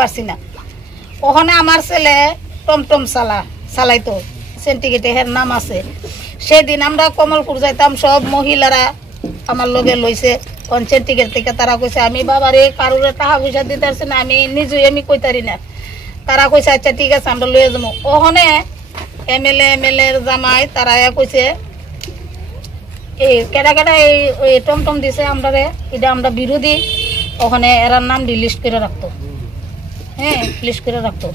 পারছি না। ওখানে আমার ছেলে টমটম চালাইতো, সেন্টিগেটে হের নাম আছে। সেদিন আমরা কমলপুর যাইতাম, সব মহিলারা আমার লগে লইছে। সেন্টিগেট থেকে তারা কইছে আমি বাবারে কারোর টাকা পয়সা দিতে পারছি না, আমি নিজেই আমি কইতারি না। তারা কইছে আচ্ছা ঠিক আছে আমরা লইয়া যাবো। ওখানে এমএলএ জামাই তারা কইছে এই কেডা কেডা এই টমটম দিছে আমরা, এটা আমরা বিরোধী। ওখানে এরার নাম লিস্ট করে রাখতো, হ্যাঁ লিস্ট করে রাখতো।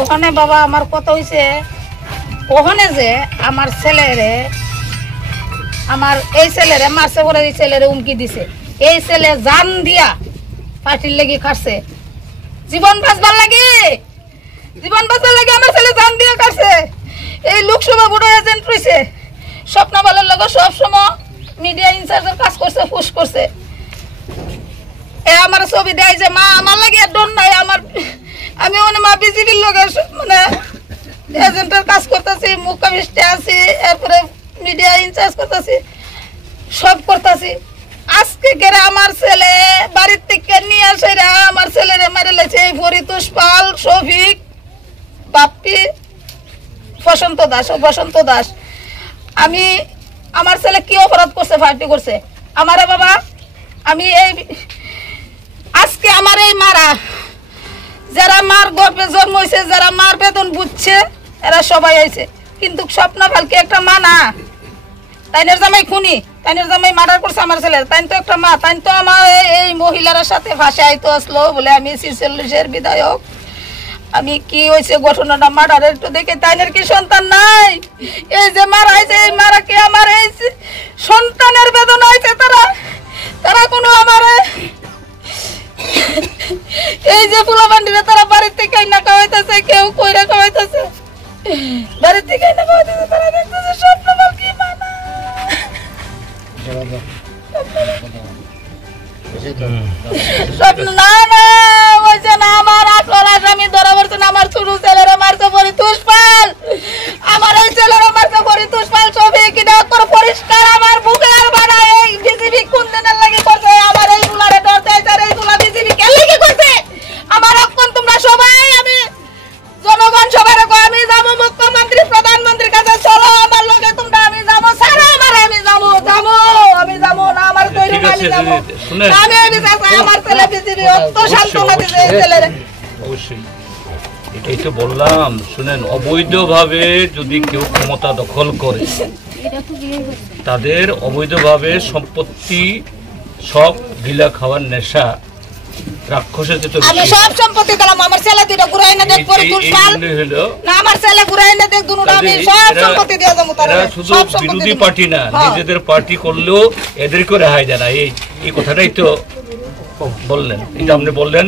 ওখানে বাবা আমার কথা হয়েছে, ওখানে যে আমার ছেলেরে, আমার এই ছেলেরে মারছে পরে এই ছেলেরে উমকি দিছে। এই ছেলে জান দিয়া পার্টির লেগে খাচ্ছে, জীবন বাঁচবার লাগে, জীবন বাঁচবার লাগে আমার ছেলে জান দিয়া খাচ্ছে। এই লোকসভা ভোটার এজেন্ট রয়েছে, স্বপ্নবালের লগে সবসময় মিডিয়া ইনচার্জের কাজ করছে, ফুস করছে। আমার ছবি দেয় যে মা আমার লাগে ডন নাই, আমি মা বিজেপির লোক মানে এজেন্টের কাজ করতেছি, মুখামিষ্টে আছি, এরপরে মিডিয়া ইনচার্জ করতেছি, সব করতেছি। আজকে গেলে আমার ছেলে বাড়ির থেকে নিয়ে আসে আমার ছেলেরে মেরে লেছে এই ফরিতুষ পাল, শফিক, বাপ্পি, বসন্ত দাস। আমি আমার ছেলে কি অপরাধ করছে, পার্টি করছে আমারে বাবা। আমি এই আজকে আমার এই মারা, যারা মার গর্ভে জন্ম হয়েছে, যারা মার বেতন বুঝছে, এরা সবাই আইছে। কিন্তু স্বপ্ন ভালকে একটা মা না, তাইনের জামাই খুনি, তাইনের জামাই মার্ডার করছে আমার ছেলের। তাই তো একটা মা, তাই তো আমার এই মহিলার সাথে ভাষা আইতো আসলো বলে আমি 46-এর বিধায়ক। আমি কি হয়েছে ঘটনাটা মার্ডারের একটু দেখে, তাইনের কি সন্তান নাই? এই যে মারা হয়েছে, এই মারা কি আমার এই সন্তানের বেদনা হয়েছে? তারা কোনো আমার এই যে ফুলা বান্ডিরা তারা বাড়ির থেকে না খাওয়াইতেছে, কেউ কইরা খাওয়াইতেছে, বাড়ির থেকে না খাওয়াইতেছে। তারা দেখতেছে স্বপ্নবাল কি মানা, স্বপ্ন না হয়েছে না। আমার আসল আসামি ধরা পড়ছে না, আমার ছোট ছেলেরা মারছে ফরিতুষ পাল, আমার এই ছেলেরা মারছে ফরিতুষ পাল। ছবি কিনা করে পরিষ্কার আমার বুকে আর বাড়ায়। এই বিজেপি কোন দিনের লাগি করছে আমার এই গুলারে ধরতে, এই গুলা বিজেপি কেন লাগি করছে আমার অক্ষণ? তোমরা সবাই, আমি জনগণ সবাই রাখো, আমি যাবো মুখ্যমন্ত্রী প্রধানমন্ত্রীর কাছে, চলো আমার লগে তোমরা, আমি যাবো সারা আমার, আমি যাবো না আমার তৈরি, আমি যাবো। আমি আমার ছেলে বিজেপি অত সান্ত্বনা দিতে ছেলেরে অবশ্যই এটাই তো বললাম। শুনেন, অবৈধভাবে যদি কেউ ক্ষমতা দখল করে, তাদের অবৈধভাবে সম্পত্তি সব গিলা খাওয়ার নেশা রাক্ষসের তো। আমি সব সম্পত্তি দিলাম, আমার ছেলে দুটো ঘুরাই না দেখ ফরিতুষ পাল না, আমার ছেলে ঘুরাই না দেখ দুটো, আমি সব সম্পত্তি দিয়ে যাবো। তারা শুধু বিরোধী পার্টি না, নিজেদের পার্টি করলেও এদেরকে রেহাই দেয় না। এই কথাটাই তো বললেন, এটা আপনি বললেন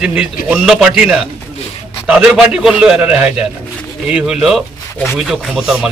যে অন্য পার্টি না, তাদের পার্টি করলেও এরা রেহাই দেয় না। এই হইল অবৈধ ক্ষমতার মালিক।